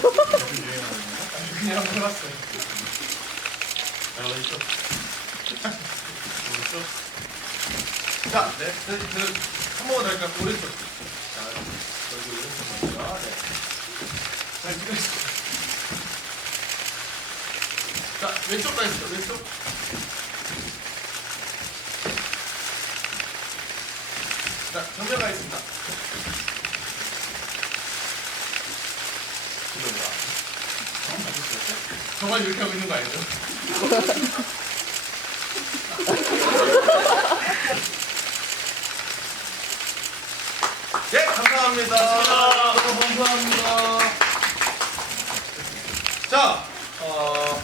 그냥 해봤어요. 어디 있어? 어디 있어? 자, 네, 네, 네. 한번더 할까? 오른쪽. 자, 여기 오른쪽 먼저. 네. 자, 지금. 자, 왼쪽 가 있어. 왼쪽. 자, 정면 가겠습니다. 정말 이렇게 하고 있는 거 아니죠? 예, 감사합니다. 너무 감사합니다. 자,